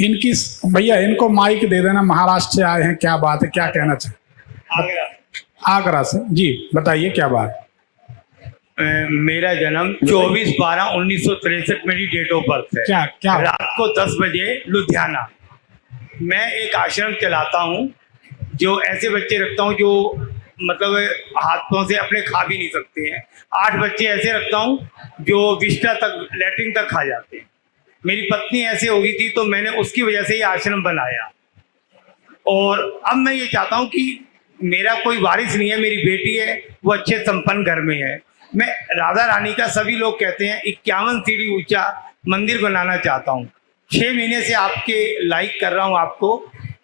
इनकी भैया इनको माइक दे देना, महाराष्ट्र से आए हैं, क्या बात है, क्या कहना चाहिए? आगरा से जी, बताइए क्या बात? मेरा जन्म 24/12/1963 मेरी डेट ऑफ बर्थ है। क्या रात को 10 बजे लुधियाना। मैं एक आश्रम चलाता हूँ, जो ऐसे बच्चे रखता हूँ जो मतलब हाथों से अपने खा भी नहीं सकते हैं। 8 बच्चे ऐसे रखता हूँ जो विस्टा तक, लैट्रिन तक खा जाते हैं। मेरी पत्नी ऐसे हो गई थी तो मैंने उसकी वजह से ये आश्रम बनाया। और अब मैं ये चाहता हूँ कि मेरा कोई वारिस नहीं है, मेरी बेटी है, वो अच्छे संपन्न घर में है। मैं राधा रानी का, सभी लोग कहते हैं, 51 सीढ़ी ऊंचा मंदिर बनाना चाहता हूँ। 6 महीने से आपके लाइक कर रहा हूँ आपको।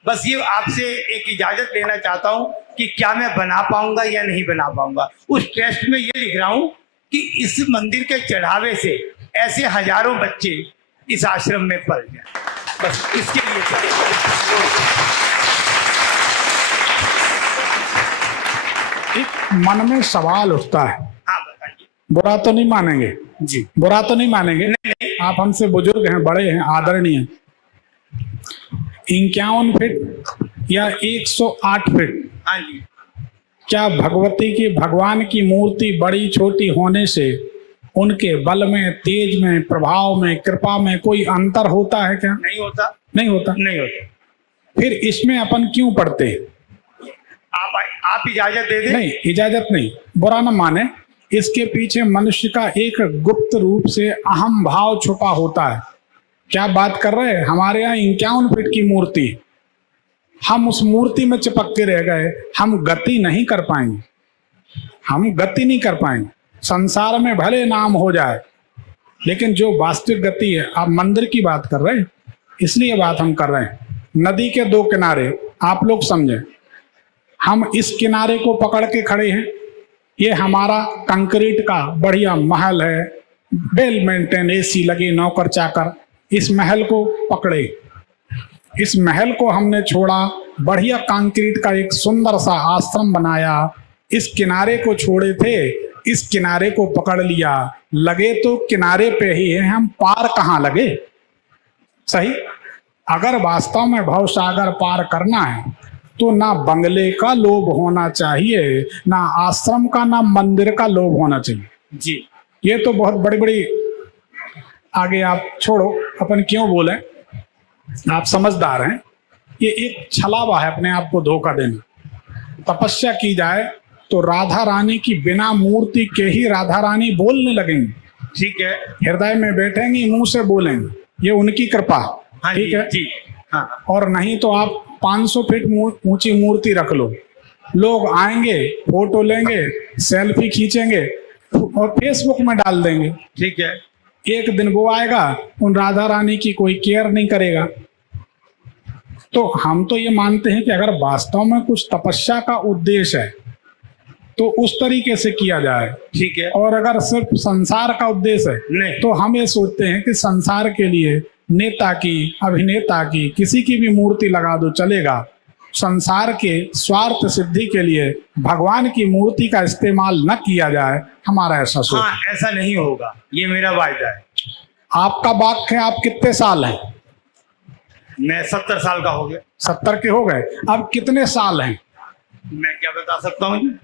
बस ये आपसे एक इजाजत लेना चाहता हूँ कि क्या मैं बना पाऊंगा या नहीं बना पाऊंगा। उस टेस्ट में ये लिख रहा हूँ कि इस मंदिर के चढ़ावे से ऐसे हजारों बच्चे इस आश्रम में पल जाए। बस इसके लिए एक मन में सवाल उठता है। हाँ बताइए। बुरा तो नहीं मानेंगे जी? बुरा तो नहीं मानेंगे? नहीं। आप हमसे बुजुर्ग हैं, बड़े हैं, आदरणीय। 51 फीट या 108 फीट, हाँ जी। क्या भगवती की, भगवान की मूर्ति बड़ी छोटी होने से उनके बल में, तेज में, प्रभाव में, कृपा में कोई अंतर होता है क्या? नहीं होता। नहीं होता। नहीं होता। फिर इसमें अपन क्यों पढ़ते हैं? आप इजाजत दे दें। नहीं, इजाजत नहीं, बुरा न माने। इसके पीछे मनुष्य का एक गुप्त रूप से अहम भाव छुपा होता है। क्या बात कर रहे हैं? हमारे यहाँ 51 फीट की मूर्ति, हम उस मूर्ति में चिपक के रह गए। हम गति नहीं कर पाएंगे, हम गति नहीं कर पाएंगे। संसार में भले नाम हो जाए, लेकिन जो वास्तविक गति है, आप मंदिर की बात कर रहे हैं, इसलिए बात हम कर रहे हैं। नदी के 2 किनारे, आप लोग समझें, हम इस किनारे को पकड़ के खड़े हैं। ये हमारा कंक्रीट का बढ़िया महल है, वेल मेंटेन, एसी लगी, नौकर चाकर। इस महल को पकड़े, इस महल को हमने छोड़ा, बढ़िया कंक्रीट का एक सुंदर सा आश्रम बनाया। इस किनारे को छोड़े थे, इस किनारे को पकड़ लिया। लगे तो किनारे पे ही है, हम पार कहाँ लगे? सही। अगर वास्तव में भव सागर पार करना है तो ना बंगले का लोभ होना चाहिए, ना आश्रम का, ना मंदिर का लोभ होना चाहिए। जी। ये तो बहुत बड़ी बड़ी, आगे आप छोड़ो, अपन क्यों बोले, आप समझदार हैं। ये एक छलावा है अपने आप को धोखा देना। तपस्या की जाए तो राधा रानी की बिना मूर्ति के ही राधा रानी बोलने लगेंगी। ठीक है। हृदय में बैठेंगी, मुंह से बोलेंगे, ये उनकी कृपा। हाँ ठीक है जी। हाँ। और नहीं तो आप 500 फीट ऊंची मूर्ति रख लो, लोग आएंगे, फोटो लेंगे, सेल्फी खींचेंगे और फेसबुक में डाल देंगे। ठीक है। एक दिन वो आएगा, उन राधा रानी की कोई केयर नहीं करेगा। तो हम तो ये मानते हैं कि अगर वास्तव में कुछ तपस्या का उद्देश्य है तो उस तरीके से किया जाए। ठीक है। और अगर सिर्फ संसार का उद्देश्य है नहीं, तो हम ये सोचते हैं कि संसार के लिए नेता की, अभिनेता की, किसी की भी मूर्ति लगा दो चलेगा। संसार के स्वार्थ सिद्धि के लिए भगवान की मूर्ति का इस्तेमाल न किया जाए, हमारा ऐसा सोच। हाँ, ऐसा नहीं होगा, ये मेरा वायदा है। आपका वाक्य है। आप कितने साल हैं? मैं 70 साल का हो गया। 70 के हो गए। अब कितने साल हैं? मैं क्या बता सकता हूँ?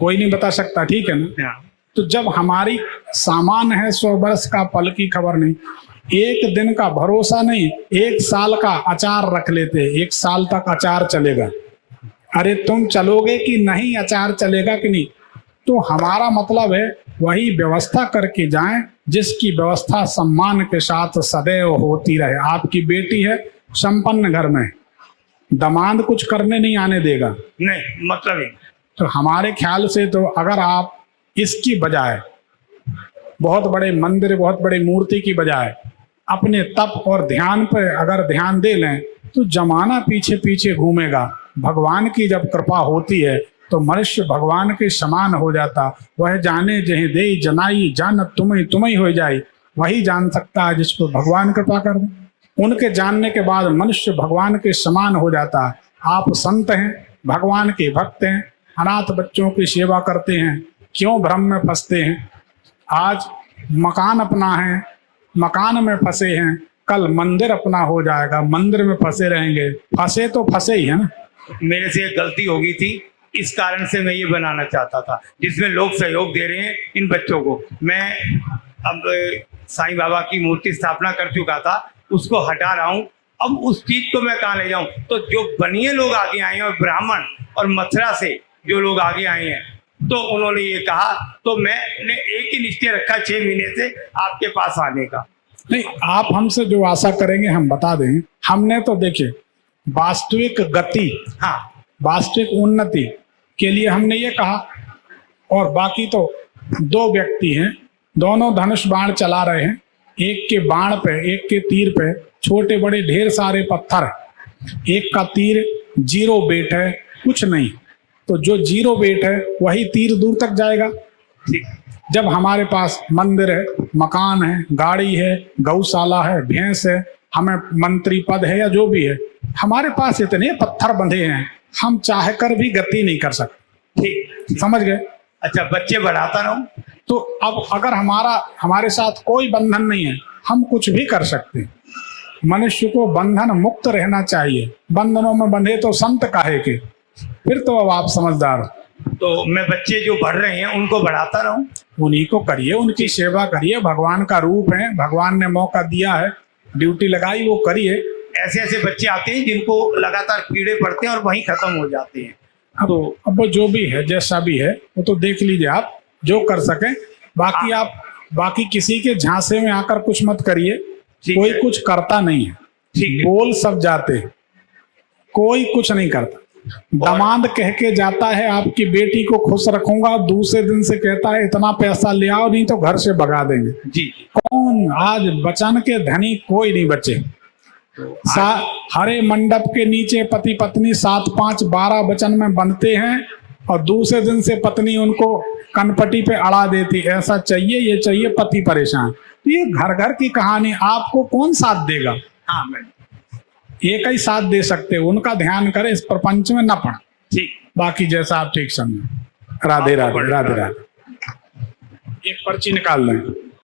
कोई नहीं बता सकता, ठीक है ना? हाँ। तो जब हमारी सामान है 100 वर्ष का, पल की खबर नहीं, एक दिन का भरोसा नहीं, 1 साल का अचार रख लेते, 1 साल तक अचार चलेगा। अरे तुम चलोगे कि नहीं, अचार चलेगा कि नहीं? तो हमारा मतलब है वही व्यवस्था करके जाएं जिसकी व्यवस्था सम्मान के साथ सदैव होती रहे। आपकी बेटी है संपन्न घर में, दामाद कुछ करने नहीं आने देगा। नहीं, मतलब ही। तो हमारे ख्याल से तो अगर आप इसकी बजाय, बहुत बड़े मंदिर, बहुत बड़ी मूर्ति की बजाय अपने तप और ध्यान पर अगर ध्यान दे लें तो जमाना पीछे पीछे घूमेगा। भगवान की जब कृपा होती है तो मनुष्य भगवान के समान हो जाता। वह जाने जहे दे जनाई, जान तुम्हें तुम्हें हो जाए। वही जान सकता है जिसको भगवान कृपा कर दे। उनके जानने के बाद मनुष्य भगवान के समान हो जाता है। आप संत हैं, भगवान के भक्त हैं, अनाथ बच्चों की सेवा करते हैं, क्यों भ्रम में फंसते हैं? आज मकान अपना है, मकान में फंसे हैं, कल मंदिर अपना हो जाएगा, मंदिर में फंसे रहेंगे, फंसे तो फंसे ही है ना। मेरे से एक गलती हो गई थी, इस कारण से मैं ये बनाना चाहता था जिसमें लोग सहयोग दे रहे हैं इन बच्चों को। मैं अब साईं बाबा की मूर्ति स्थापना कर चुका था, उसको हटा रहा हूँ। अब उस चीज को मैं कहाँ ले जाऊं? तो जो बनिए लोग आगे आए हैं और ब्राह्मण और मथुरा से जो लोग आगे आए हैं, तो उन्होंने ये कहा, तो मैंने एक ही निश्चय रखा 6 महीने से आपके पास आने का। नहीं, आप हमसे जो आशा करेंगे हम बता दें। हमने तो देखिए वास्तविक गति, हाँ, वास्तविक उन्नति के लिए हमने ये कहा, और बाकी तो 2 व्यक्ति हैं, दोनों धनुष बाण चला रहे हैं, एक के बाण पे, एक के तीर पे छोटे बड़े ढेर सारे पत्थर है। एक का तीर 0 वेट है, कुछ नहीं, तो जो 0 वेट है वही तीर दूर तक जाएगा। ठीक। जब हमारे पास मंदिर है, मकान है, गाड़ी है, गौशाला है, भैंस है, हमें मंत्री पद है या जो भी है, हमारे पास इतने पत्थर बंधे हैं, हम चाह कर भी गति नहीं कर सकते। ठीक, समझ गए? अच्छा, बच्चे बढ़ाता रहूं? तो अब अगर हमारे साथ कोई बंधन नहीं है, हम कुछ भी कर सकते हैं। मनुष्य को बंधन मुक्त रहना चाहिए, बंधनों में बंधे तो संत काहे के। फिर तो अब आप समझदार हो। तो मैं बच्चे जो बढ़ रहे हैं उनको बढ़ाता रहूं? उन्हीं को करिए, उनकी सेवा करिए, भगवान का रूप है, भगवान ने मौका दिया है, ड्यूटी लगाई, वो करिए। ऐसे ऐसे बच्चे आते हैं जिनको लगातार कीड़े पड़ते हैं और वहीं खत्म हो जाते हैं। अब वो जो भी है, जैसा भी है, वो तो देख लीजिए आप, जो कर सके। बाकी आप बाकी किसी के झांसे में आकर कुछ मत करिए, कोई कुछ करता नहीं है। ठीक है। बोल सब जाते हैं, कोई कुछ नहीं करता। दामाद कह के जाता है आपकी बेटी को खुश रखूंगा, दूसरे दिन से कहता है इतना पैसा ले आओ नहीं तो घर से भगा देंगे। जी। कौन आज वचन के धनी कोई नहीं बचे। हरे मंडप के नीचे पति पत्नी 7, 5, 12 वचन में बंधते हैं और दूसरे दिन से पत्नी उनको कनपटी पे अड़ा देती, ऐसा चाहिए, ये चाहिए, पति परेशान। तो ये घर घर की कहानी, आपको कौन साथ देगा? हाँ, मैं एक ही साथ दे सकते, उनका ध्यान करें, इस प्रपंच में न पड़े। ठीक। बाकी जैसा आप ठीक समझे। राधे राधे, राधे राधे। एक पर्ची निकाल लें।